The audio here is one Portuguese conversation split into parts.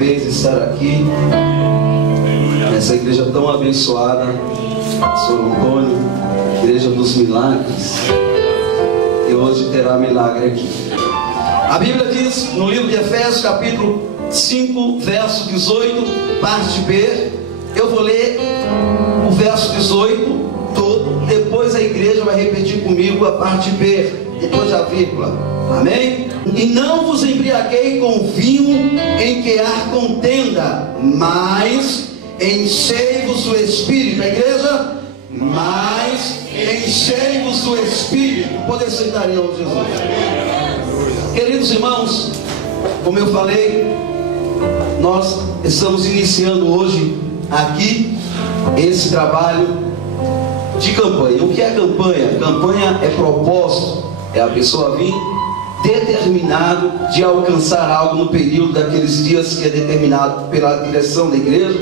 vez estar aqui nessa igreja tão abençoada, São Antônio, Igreja dos Milagres. E hoje terá milagre aqui. A Bíblia diz no livro de Efésios, capítulo 5, verso 18, parte B. Eu vou ler o verso 18 todo, depois a igreja vai repetir comigo a parte B, depois da vírgula. Amém? E não vos embriaguei com vinho em que há contenda, mas enchei-vos do Espírito. A igreja, mas enchei-vos do Espírito. Poder sentar em nome de Jesus. Queridos irmãos, como eu falei, nós estamos iniciando hoje aqui esse trabalho de campanha. O que é campanha? Campanha é propósito, é a pessoa vir determinado de alcançar algo no período daqueles dias que é determinado pela direção da igreja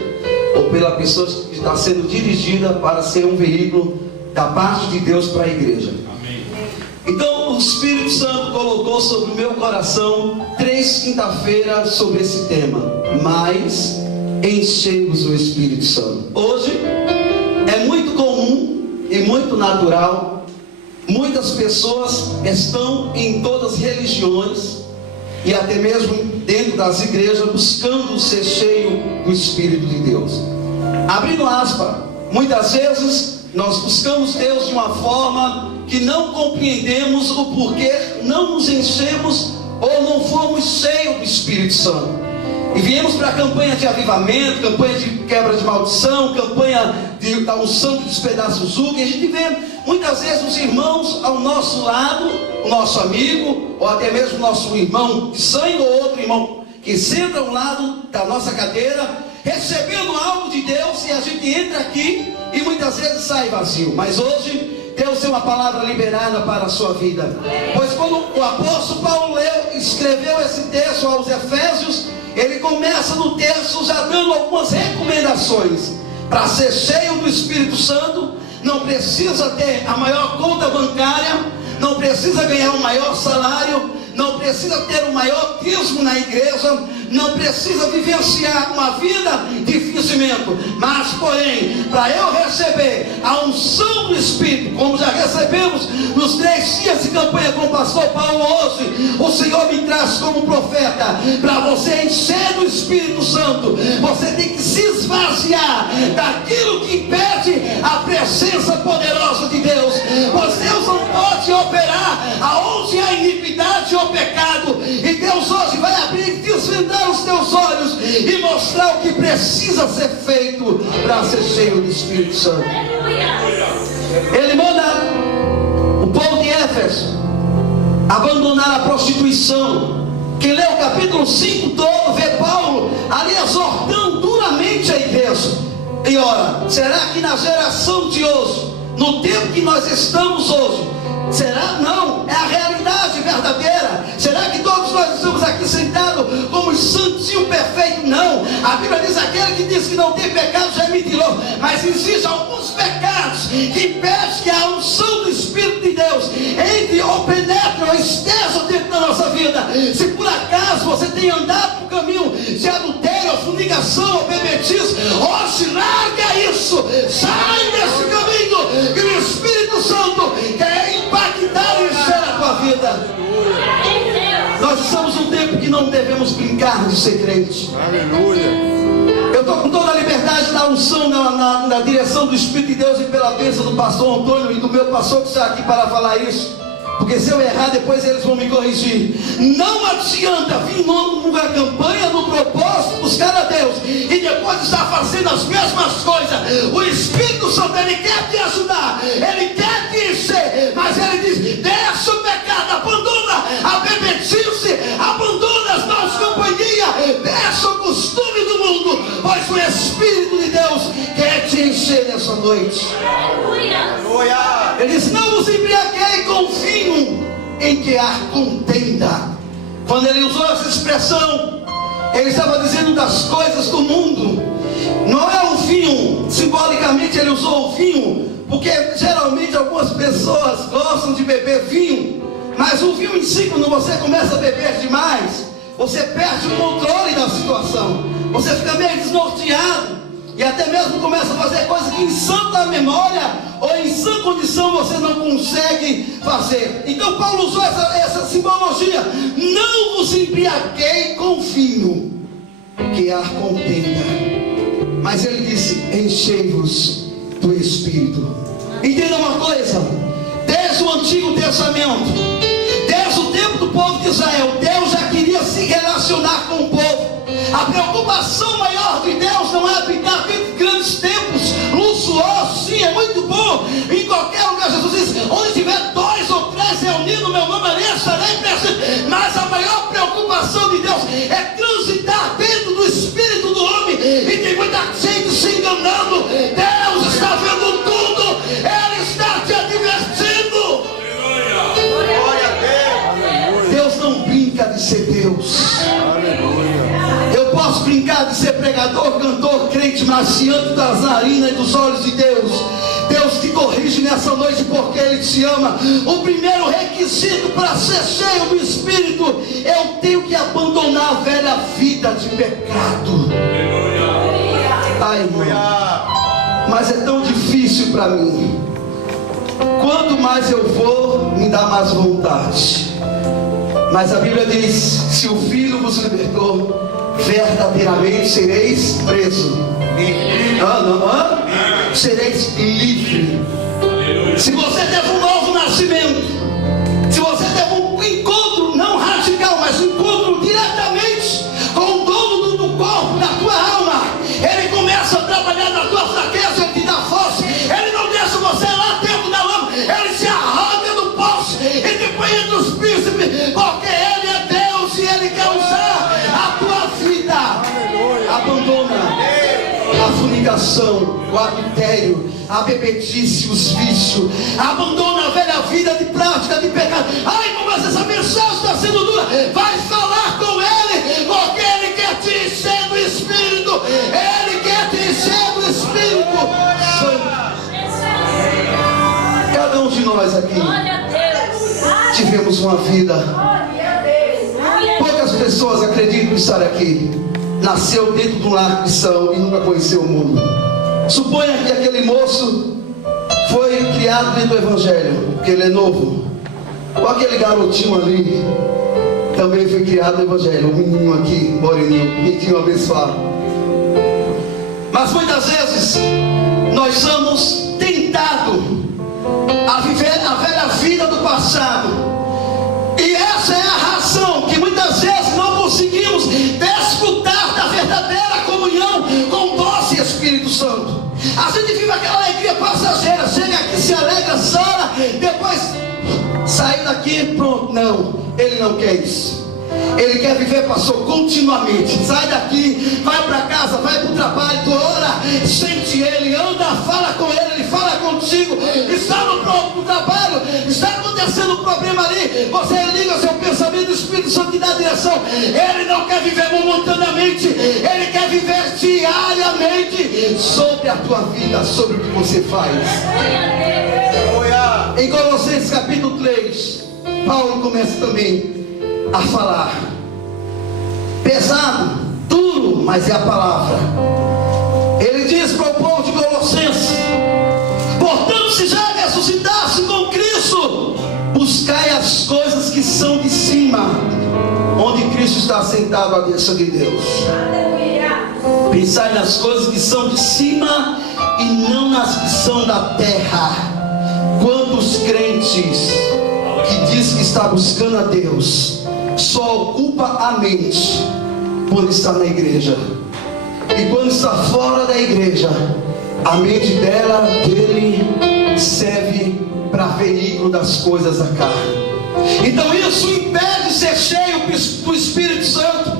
ou pela pessoa que está sendo dirigida para ser um veículo da parte de Deus para a igreja. Amém. Então o Espírito Santo colocou sobre o meu coração 3 quinta-feiras sobre esse tema: mas enchei-vos do Espírito Santo. Hoje é muito comum e muito natural, muitas pessoas estão em todas as religiões e até mesmo dentro das igrejas buscando ser cheio do Espírito de Deus. Abrindo aspas, muitas vezes nós buscamos Deus de uma forma que não compreendemos o porquê não nos enchemos ou não fomos cheios do Espírito Santo. E viemos para a campanha de avivamento, campanha de quebra de maldição, campanha da unção que despedaça o jugo. E a gente vê muitas vezes os irmãos ao nosso lado, o nosso amigo, ou até mesmo o nosso irmão de sangue, ou outro irmão que senta ao lado da nossa cadeira, recebendo algo de Deus, e a gente entra aqui e muitas vezes sai vazio. Mas hoje Deus tem uma palavra liberada para a sua vida. Pois quando o apóstolo Paulo escreveu esse texto aos Efésios, ele começa no texto já dando algumas recomendações. Para ser cheio do Espírito Santo, não precisa ter a maior conta bancária, não precisa ganhar o maior salário, não precisa ter o maior dízimo na igreja, não precisa vivenciar uma vida de fingimento. Mas, porém, para eu receber a unção do Espírito, como já recebemos nos 3 dias de campanha com o pastor Paulo, hoje o Senhor me traz como profeta. Para você encher do Espírito Santo, você tem que se esvaziar daquilo que impede a presença poderosa de Deus. Pois Deus não pode operar aonde há iniquidade ou pecado. E Deus hoje vai abrir e desvendar os teus olhos e mostrar o que precisa ser feito para ser cheio do Espírito Santo. Ele manda o povo de Éfeso abandonar a prostituição. Quem lê o capítulo 5 todo vê Paulo ali exortando duramente a igreja. E ora, será que na geração de hoje, no tempo que nós estamos hoje, será? Não, é a realidade verdadeira. Será que todos nós estamos aqui sentados como santinho perfeito? Não, a Bíblia diz: aquele que diz que não tem pecado já é mentiroso. Mas existem alguns pecados que impedem que a unção do Espírito de Deus entre ou penetre ou esteja dentro da nossa vida. Se por acaso você tem andado no caminho de adultério, ou fornicação, ou bebedice, hoje larga isso, sai desse caminho, que o Espírito Santo quer impactar e encher a tua vida. Nós estamos num tempo que não devemos brincar de ser crente. Aleluia. Eu estou com toda a liberdade da unção, na direção do Espírito de Deus e pela bênção do pastor Antônio e do meu pastor que está aqui para falar isso. Porque se eu errar, depois eles vão me corrigir. Não adianta vir numa campanha, no propósito, buscar a Deus, e depois estar fazendo as mesmas coisas. O Espírito Santo, ele quer te ajudar, ele quer te encher, mas ele diz: deixa o pecado, abandona a bebedice, abandona as más companhias, deixa o costume do mundo, pois o Espírito de Deus quer te encher nessa noite. Aleluia. Ele diz: não vos embriaguei com vinho em que há contenda. Quando ele usou essa expressão, ele estava dizendo das coisas do mundo. Não é o vinho, simbolicamente ele usou o vinho, porque geralmente algumas pessoas gostam de beber vinho, mas o vinho em si, quando você começa a beber demais, você perde o controle da situação, você fica meio desnorteado, e até mesmo começa a fazer coisas que em santa memória ou em sã condição você não consegue fazer. Então Paulo usou essa simbologia: não vos embriaguei com vinho, que há contenda, mas ele disse: enchei-vos do Espírito. Entenda uma coisa: desde o Antigo Testamento, desde o tempo do povo de Israel, Deus já queria se relacionar com o povo. A preocupação maior de Deus não é habitar dentro de grandes templos luxuosos. Sim, é muito bom em qualquer lugar. Jesus diz: onde tiver 2 ou 3 reunidos no meu nome, ali estarei presente. Mas a maior preocupação de Deus é transitar dentro do espírito do homem. E tem muita gente se enganando. Deus está vendo tudo, Ele está te advertindo. Glória a Deus. Deus não brinca de ser Deus. Eu posso brincar de ser pregador, cantor, crente, mas diante das narinas e dos olhos de Deus, Deus te corrige nessa noite, porque Ele te ama. O primeiro requisito para ser cheio do Espírito: eu tenho que abandonar a velha vida de pecado. Ai, irmão, mas é tão difícil para mim. Quanto mais eu vou, me dá mais vontade. Mas a Bíblia diz: se o Filho vos libertou, verdadeiramente sereis presos. Sereis livre. Se você teve um novo nascimento, se você teve um encontro não radical, mas um encontro diretamente com o dono do corpo, da tua alma, Ele começa a trabalhar na tua fraqueza, Ele te dá força. Ele não deixa você lá dentro da lama, Ele se arranca do poço e te põe entre os príncipes, porque Ele é Deus e Ele quer usar a tua vida. Abandona a fornicação, o adultério, a bebedice, os vícios. Abandona a velha vida de prática de pecado. Ai, mas essa mensagem está sendo dura. Vai falar com Ele, porque Ele quer te encher do Espírito. Ele quer te encher do Espírito Santo. Cada um de nós aqui tivemos uma vida. Poucas pessoas acreditam estar aqui. Nasceu dentro de um lar cristão e nunca conheceu o mundo. Suponha que aquele moço foi criado dentro do Evangelho, porque ele é novo. Ou aquele garotinho ali também foi criado no Evangelho. O menino aqui, moreninho, bonitinho, abençoado. Mas muitas vezes nós somos tentados a viver a velha vida do passado. E essa é a razão que muitas vezes não conseguimos desfrutar da verdadeira comunhão com o nosso Espírito Santo. A gente vive aquela alegria passageira, chega aqui, se alegra, chora, depois sai daqui, pronto. Não, Ele não quer isso. Ele quer viver, pastor, continuamente. Sai daqui, vai para casa, vai para o trabalho, tu ora, sente Ele, anda, fala com Ele fala contigo. Está no trabalho, está acontecendo um problema ali, você liga seu pensamento, o Espírito Santo te dá direção. Ele não quer viver momentaneamente, Ele quer viver diariamente sobre a tua vida, sobre o que você faz. Em Colossenses capítulo 3, Paulo começa também a falar. Pesado, duro, mas é a palavra. Ele diz para o povo de Colossenses: portanto, se já ressuscitasse com Cristo, buscai as coisas que são de cima, onde Cristo está sentado à destra de Deus. Pensai nas coisas que são de cima e não nas que são da terra. Quantos crentes que diz que está buscando a Deus só ocupa a mente por estar na igreja, e quando está fora da igreja, a mente dele serve para veículo das coisas da carne. Então isso impede ser cheio do Espírito Santo.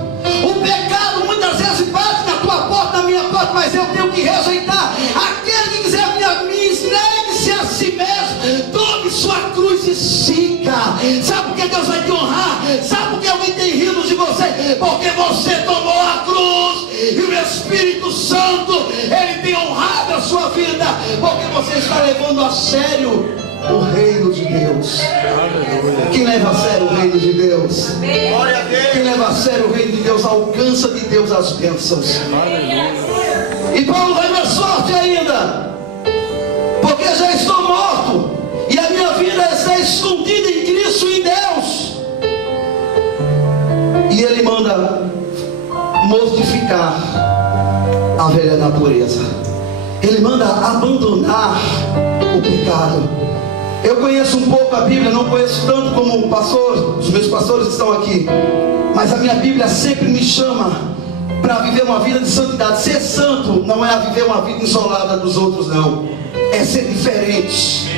O pecado muitas vezes bate na tua porta, na minha porta, mas eu tenho que rejeitar. Aquele que quiser vir a mim, negue-se a si mesmo, tome sua cruz e siga. Sabe por que Deus vai te honrar? Sabe por que alguém tem rido de você? Porque você tomou a cruz, e o Espírito Santo, Ele tem honrado a sua vida, porque você está levando a sério o reino de Deus. Quem leva a sério o reino de Deus? Quem leva a sério o reino de Deus alcança de Deus as bênçãos. E Paulo vai mais forte ainda, porque já estou morto e a minha vida está escondida em Cristo e em Deus. E ele manda mortificar a velha natureza. Ele manda abandonar o pecado. Eu conheço um pouco a Bíblia, não conheço tanto como o pastor, os meus pastores estão aqui, mas a minha Bíblia sempre me chama para viver uma vida de santidade. Ser santo não é viver uma vida isolada dos outros, não. É ser diferente.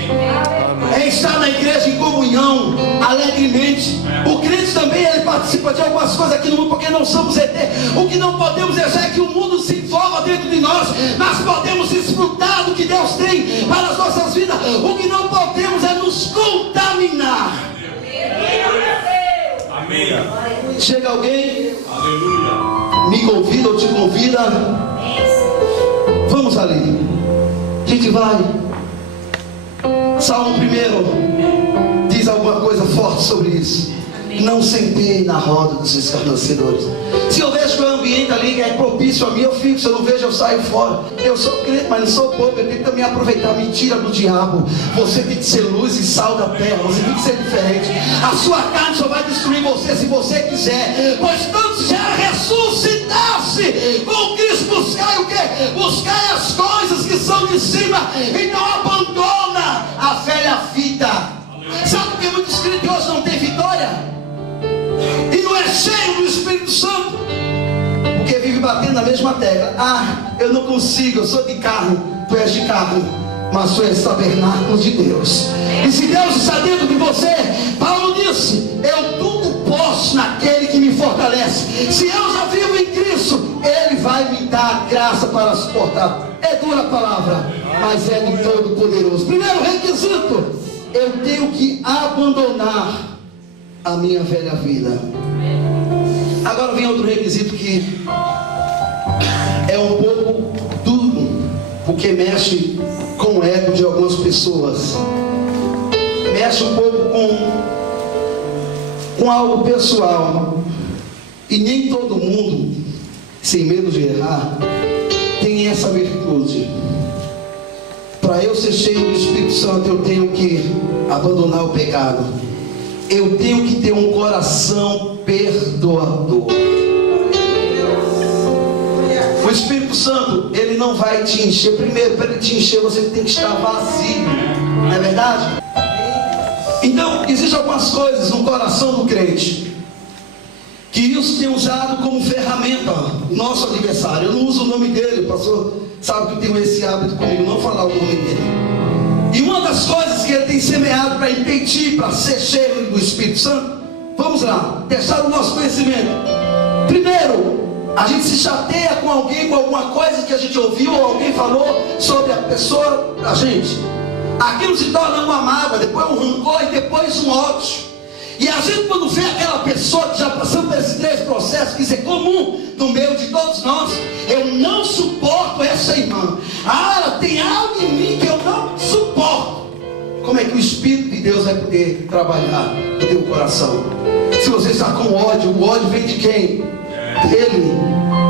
É estar na igreja em comunhão, alegremente. O crente também, ele participa de algumas coisas aqui no mundo, porque não somos ET. O que não podemos deixar é que o mundo se envolva dentro de nós. Nós podemos desfrutar do que Deus tem para as nossas vidas. O que não podemos é nos contaminar. Amém. Chega alguém, aleluia, me convida ou te convida, vamos ali, a gente vai. Salmo 1 diz alguma coisa forte sobre isso. Não sentei na roda dos escarnecedores. Se eu vejo que o ambiente ali é propício a mim, eu fico. Se eu não vejo, eu saio fora. Eu sou crente, mas não sou bobo. Eu tenho que também aproveitar a mentira do diabo. Você tem que ser luz e sal da terra. Você tem que ser diferente. A sua carne só vai destruir você se você quiser. Pois tanto já ressuscitasse com Cristo. Buscai o quê? Buscai as coisas que são de cima e não abandona a velha vida. Sabe por que muitos crentes hoje não têm vitória? E não é cheio do Espírito Santo, porque vive batendo na mesma tecla. Ah, eu não consigo, eu sou de carne. Tu és de carne, mas tu és tabernáculo de Deus. E se Deus está dentro de você, Paulo disse: eu tudo posso naquele que me fortalece. Se eu já vivo em Cristo, Ele vai me dar graça para suportar. É dura a palavra, mas é do Todo-Poderoso. Primeiro requisito: eu tenho que abandonar a minha velha vida. Agora vem outro requisito que é um pouco duro, porque mexe com o ego de algumas pessoas, mexe um pouco com algo pessoal. E nem todo mundo, sem medo de errar, tem essa virtude. Para eu ser cheio do Espírito Santo, eu tenho que abandonar o pecado. Eu tenho que ter um coração perdoador. O Espírito Santo, ele não vai te encher. Primeiro, para ele te encher, você tem que estar vazio. Não é verdade? Então, existem algumas coisas no coração do crente que isso tem usado como ferramenta. O nosso adversário, eu não uso o nome dele, o pastor sabe que eu tenho esse hábito comigo, não falar o nome dele. E uma das coisas que ele tem semeado para impedir, para ser cheio do Espírito Santo, vamos lá, testar o nosso conhecimento. Primeiro, a gente se chateia com alguém, com alguma coisa que a gente ouviu ou alguém falou sobre a pessoa da gente. Aquilo se torna uma mágoa, depois um rancor e depois um ódio. E a gente, quando vê aquela pessoa que já passou por esses 3 processos, que isso é comum no meio de todos nós: eu não suporto essa irmã. Ah, ela tem algo em mim que eu não suporto. Como é que o Espírito de Deus vai poder trabalhar no teu coração? Se você está com ódio, o ódio vem de quem? Dele.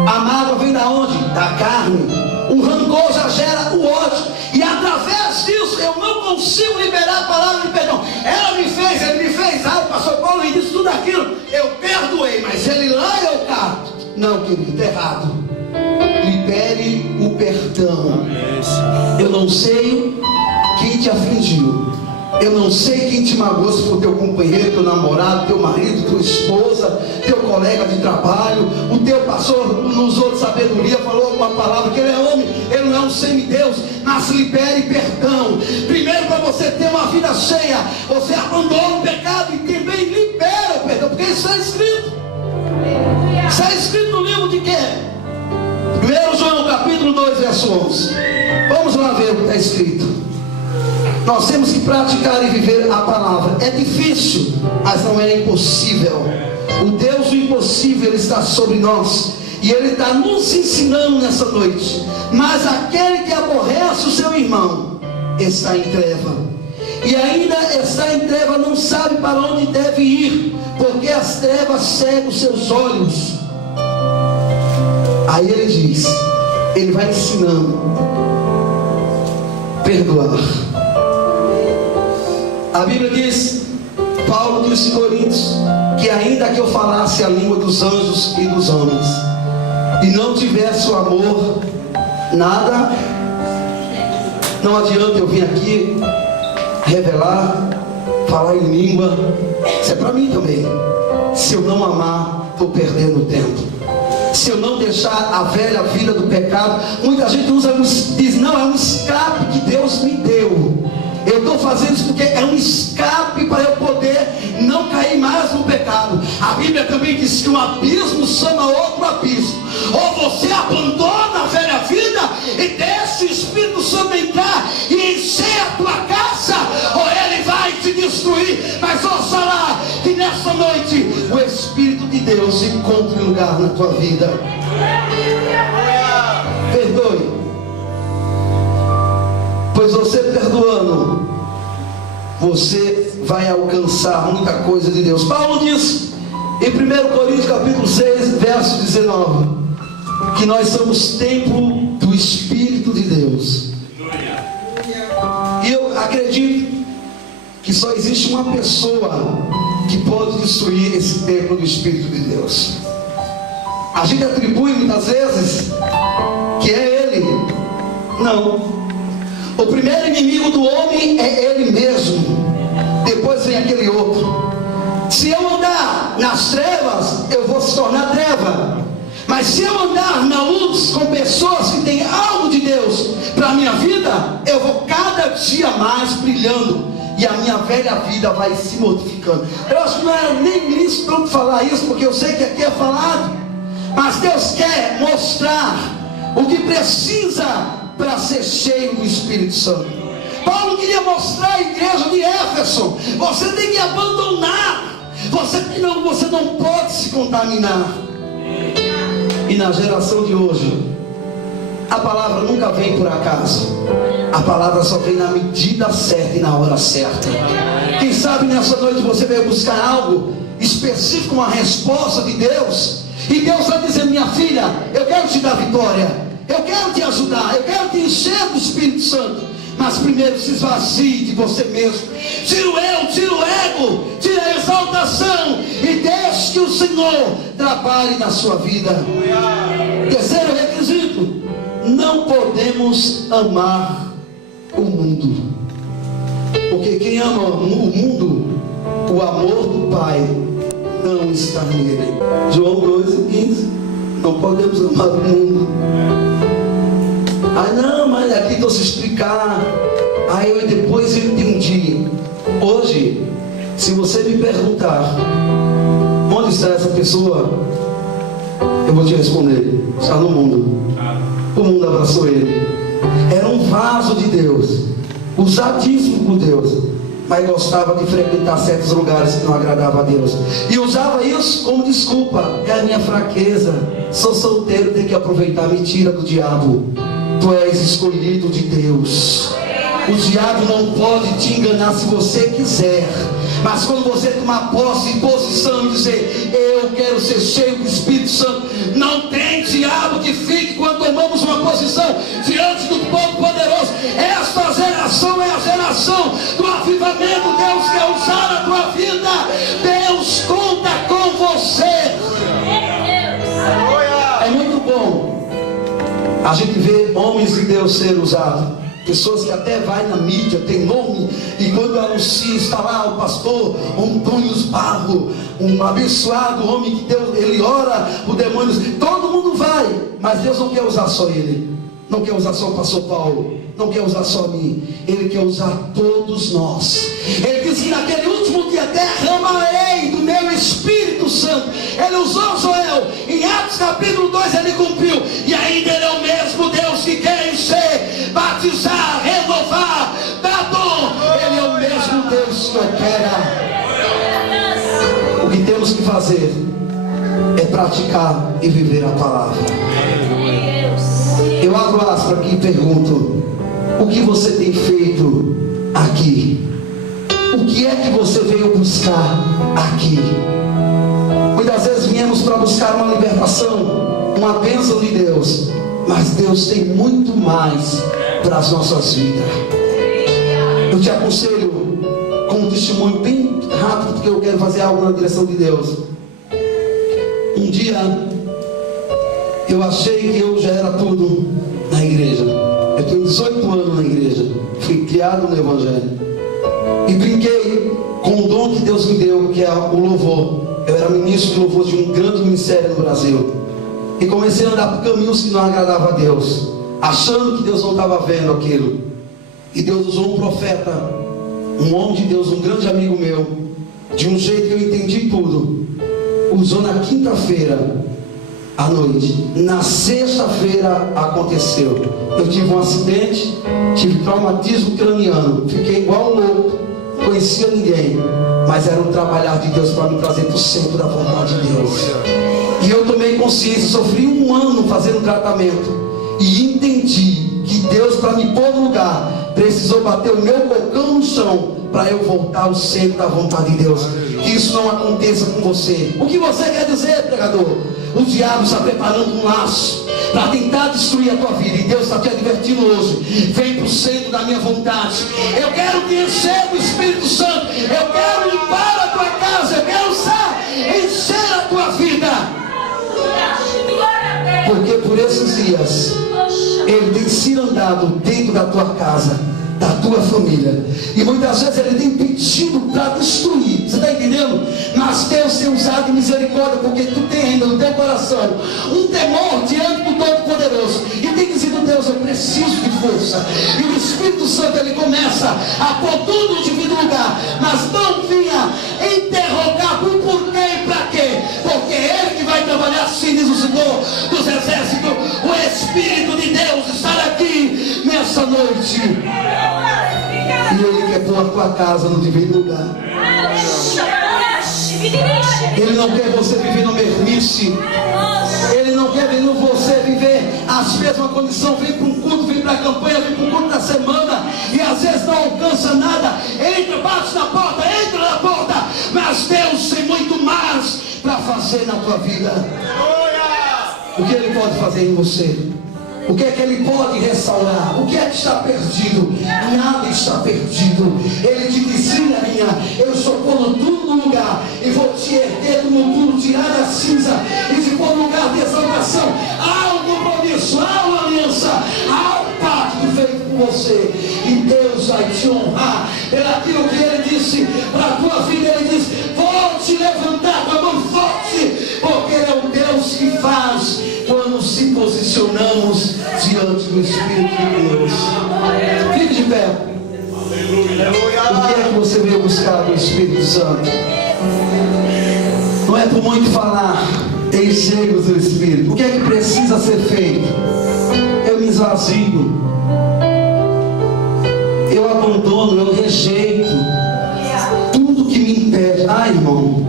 A mágoa vem da onde? Da carne. O rancor já gera o ódio. E através disso eu não consigo liberar a palavra de perdão. Ela me fez, ele me fez. Ah, o pastor Paulo me disse tudo aquilo. Eu perdoei, mas ele lá eu cá. Não, querido, errado. Libere o perdão. Eu não sei quem te afligiu. Eu não sei quem te magoou, se for teu companheiro, teu namorado, teu marido, tua esposa, teu colega de trabalho, o teu pastor não usou de sabedoria, falou alguma palavra, que ele é homem, ele não é um semideus, mas libere perdão. Primeiro, para você ter uma vida cheia, você abandona o pecado e também libera o perdão, porque isso está escrito. Está escrito no livro de quê? 1 João capítulo 2, verso 11. Vamos lá ver o que está escrito. Nós temos que praticar e viver a palavra. É difícil, mas não é impossível. O Deus do impossível, Ele está sobre nós. E Ele está nos ensinando nessa noite. Mas aquele que aborrece o seu irmão está em treva. e ainda está em treva, não sabe para onde deve ir, porque as trevas cegam os seus olhos. Aí ele diz, ele vai ensinando, perdoar. A Bíblia diz, Paulo disse em Coríntios, que ainda que eu falasse a língua dos anjos e dos homens, e não tivesse o amor, nada, não adianta eu vir aqui revelar, falar em língua. Isso é para mim também. Se eu não amar, estou perdendo tempo. Se eu não deixar a velha vida do pecado, muita gente diz, não, é um escape que Deus me deu. Eu estou fazendo isso porque é um escape para eu poder não cair mais no pecado. A Bíblia também diz que um abismo chama outro abismo. Ou você abandona a velha vida e deixa o Espírito Santo entrar e encher a tua casa, ou ele vai te destruir. Mas oxalá que nessa noite o Espírito de Deus encontre lugar na tua vida. Perdoe. Pois você perdoando, você vai alcançar muita coisa de Deus. Paulo diz em 1 Coríntios capítulo 6, verso 19, que nós somos templo do Espírito de Deus. E eu acredito que só existe uma pessoa que pode destruir esse templo do Espírito de Deus. A gente atribui muitas vezes que é ele. Não. O primeiro inimigo do homem é ele mesmo. Depois vem aquele outro. Se eu andar nas trevas, eu vou se tornar treva. Mas se eu andar na luz com pessoas que têm algo de Deus para a minha vida, eu vou cada dia mais brilhando. E a minha velha vida vai se modificando. Eu acho que não era nem isso tanto falar isso, porque eu sei que aqui é falado. Mas Deus quer mostrar o que precisa para ser cheio do Espírito Santo. Paulo queria mostrar à igreja de Éfeso: você tem que abandonar, você não pode se contaminar. E na geração de hoje, a palavra nunca vem por acaso. A palavra só vem na medida certa e na hora certa. Quem sabe nessa noite você veio buscar algo específico, uma resposta de Deus, e Deus está dizendo: minha filha, eu quero te dar vitória, eu quero te ajudar, eu quero te encher do Espírito Santo. Mas primeiro se esvazie de você mesmo. Tira o eu, tira o ego, tira a exaltação e deixe que o Senhor trabalhe na sua vida. Terceiro requisito: não podemos amar o mundo. Porque quem ama o mundo, o amor do Pai não está nele. João 2,15. Não podemos amar o mundo. Ah não, mas aqui estou se explicar. Aí eu depois entendi. Hoje, se você me perguntar onde está essa pessoa, eu vou te responder: está no mundo. O mundo abraçou ele. Era um vaso de Deus, usadíssimo por Deus, mas gostava de frequentar certos lugares que não agradavam a Deus, e usava isso como desculpa. É a minha fraqueza, sou solteiro, tenho que aproveitar. Mentira do diabo. Tu és escolhido de Deus. O diabo não pode te enganar se você quiser. Mas quando você tomar posse e posição e dizer: eu quero ser cheio do Espírito Santo, não tem diabo que fique quando tomamos uma posição diante do povo poderoso. Esta geração é a geração do avivamento. Deus quer usar a tua vida. Deus conta com você. É muito bom a gente vê homens de Deus ser usados. Pessoas que até vai na mídia, tem nome, e quando anuncia, está lá o pastor Antônio Barro, um abençoado homem que Deus, ele ora, o demônio, todo mundo vai. Mas Deus não quer usar só ele, não quer usar só o pastor Paulo, não quer usar só mim, ele quer usar todos nós. Ele disse que naquele último dia derramarei do meu Espírito Santo. Ele usou Joel, em Atos capítulo 2 ele cumpriu. E ainda ele é o mesmo Deus que quer encher, batizar, renovar, dar dom. Ele é o mesmo Deus que opera. O que temos que fazer é praticar e viver a palavra. Eu abro aspas aqui e pergunto: o que você tem feito aqui? que é que você veio buscar aqui? Muitas vezes viemos para buscar uma libertação, uma bênção de Deus, mas Deus tem muito mais para as nossas vidas. Eu te aconselho com um testemunho bem rápido, porque eu quero fazer algo na direção de Deus. Um dia eu achei que eu já era tudo na igreja. Eu tenho 18 anos na igreja, fui criado no Evangelho e brinquei com o dom que Deus me deu, que é o louvor. Eu era ministro de louvor de um grande ministério no Brasil e comecei a andar por caminhos que não agradavam a Deus, achando que Deus não estava vendo aquilo. E Deus usou um profeta, um homem de Deus, um grande amigo meu, de um jeito que eu entendi tudo. Usou na quinta-feira à noite. Na sexta-feira aconteceu. Eu tive um acidente, tive traumatismo craniano, fiquei igual um louco, não conhecia ninguém, mas era um trabalhar de Deus para me trazer para o centro da vontade de Deus. E eu tomei consciência, sofri um ano fazendo tratamento e entendi que Deus, para me pôr no lugar, precisou bater o meu cocão no chão para eu voltar ao centro da vontade de Deus. Que isso não aconteça com você. O que você quer dizer, pregador? O diabo está preparando um laço para tentar destruir a tua vida, e Deus está te advertindo hoje: vem para o centro da minha vontade. Eu quero te encher do Espírito Santo, eu quero limpar a tua casa, eu quero encher a tua vida, porque por esses dias Ele tem cirandado dentro da tua casa, da tua família, e muitas vezes Ele tem pedido para destruir. Você está entendendo? Mas Deus tem usado misericórdia, porque tu tem ainda no teu coração um temor diante do Todo-Poderoso, e tem dizido: Deus, eu preciso de força. E o Espírito Santo, ele começa a pôr tudo no devido lugar, mas não vinha interrogar por porquê e para quê, porque Ele que vai trabalhar, assim diz o Senhor dos Exércitos. O Espírito de Deus está aqui nessa noite, e Ele quer pôr a tua casa no devido lugar. Ele não quer você viver no mesmice. Ele não quer ver você viver as mesmas condições. Vem para um culto, vem para a campanha, vem para o culto da semana, e às vezes não alcança nada. Entra, bate na porta, entra na porta, mas Deus tem muito mais para fazer na tua vida. O que Ele pode fazer em você? O que é que Ele pode restaurar? O que é que está perdido? Nada está perdido. Ele te disse: minha, eu estou pondo tudo no lugar, e vou te erguer do mundo, tirar da cinza e te pôr no lugar de exaltação. Há um compromisso, há uma aliança, há um pacto feito com você, e Deus vai te honrar pelaquilo que Ele disse para a tua vida. Ele disse: vou te levantar com a mão forte, porque Ele é o Deus que faz quando se posicionamos diante do Espírito de Deus. Fique de pé. O que é que você veio buscar do Espírito Santo? Não é por muito falar, enchei-vos do Espírito. O que é que precisa ser feito? Eu me esvazio, eu abandono, eu rejeito tudo que me impede. Irmão,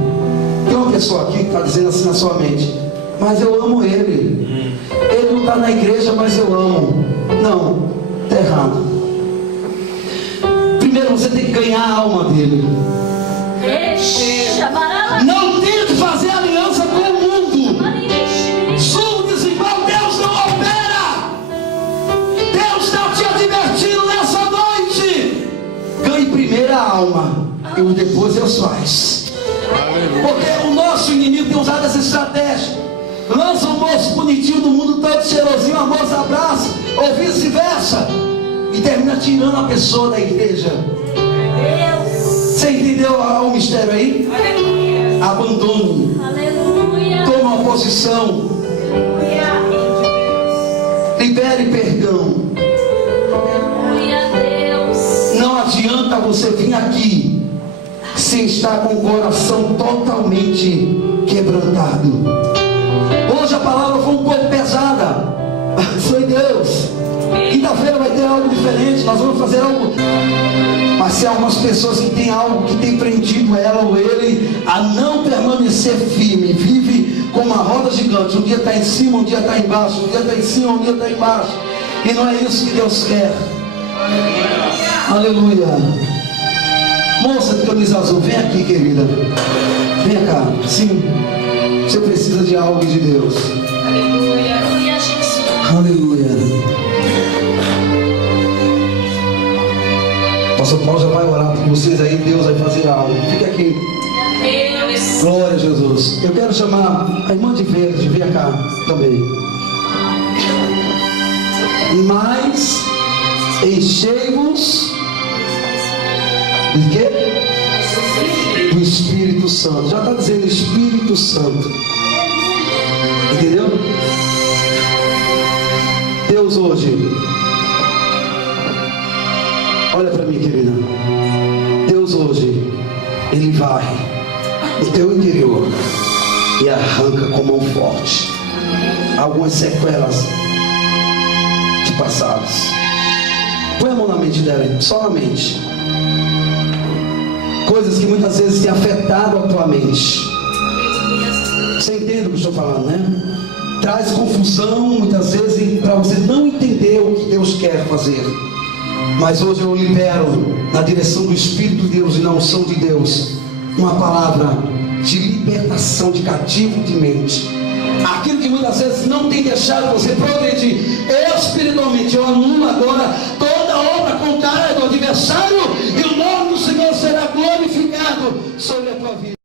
tem uma pessoa aqui que está dizendo assim na sua mente: mas eu amo ele. Ele não está na igreja, mas eu amo. Não, está errado. Primeiro você tem que ganhar a alma dele. Não tente fazer aliança com o mundo. Sul desigual, Deus não opera. Deus está te advertindo nessa noite. Ganhe primeiro a alma, e depois Deus faz. Porque o nosso inimigo tem usado essa estratégia. Lança um moço bonitinho do mundo todo cheirosinho, a moça abraça, ou vice-versa, e termina tirando a pessoa da igreja. Você entendeu o mistério aí? Abandone. Toma uma posição. Libere perdão. Não adianta você vir aqui sem estar com o coração totalmente quebrantado. Hoje a palavra foi um pouco pesada, foi Deus. Quinta-feira vai ter algo diferente, nós vamos fazer algo. Mas se há algumas pessoas que têm algo que tem prendido ela ou ele a não permanecer firme, vive como uma roda gigante, um dia está em cima, um dia está embaixo, um dia está em cima, um dia está embaixo, e não é isso que Deus quer. Aleluia. Moça de camisa azul, vem aqui, querida. Vem cá. Sim, você precisa de algo de Deus. Aleluia. Aleluia, Jesus. Aleluia. Pastor Paulo já vai orar por vocês aí. Deus vai fazer algo. Fica aqui. Deus. Glória a Jesus. Eu quero chamar a irmã de verde. Vem cá também. Mas enchei-vos de quê? Do Espírito Santo. Já está dizendo Espírito Santo. Entendeu? Deus hoje, olha para mim, querida. Deus hoje, Ele vai no teu interior e arranca com mão forte algumas sequelas de passados. Põe a mão na mente dela, só na mente. Coisas que muitas vezes têm afetado a tua mente. Você entende o que eu estou falando, né? Traz confusão muitas vezes para você não entender o que Deus quer fazer. Mas hoje eu libero na direção do Espírito de Deus e na unção de Deus uma palavra de libertação de cativo de mente. Aquilo que muitas vezes não tem deixado você progredir espiritualmente, eu anulo agora toda obra contrária do adversário e o nome do Senhor será glorificado sobre a tua vida.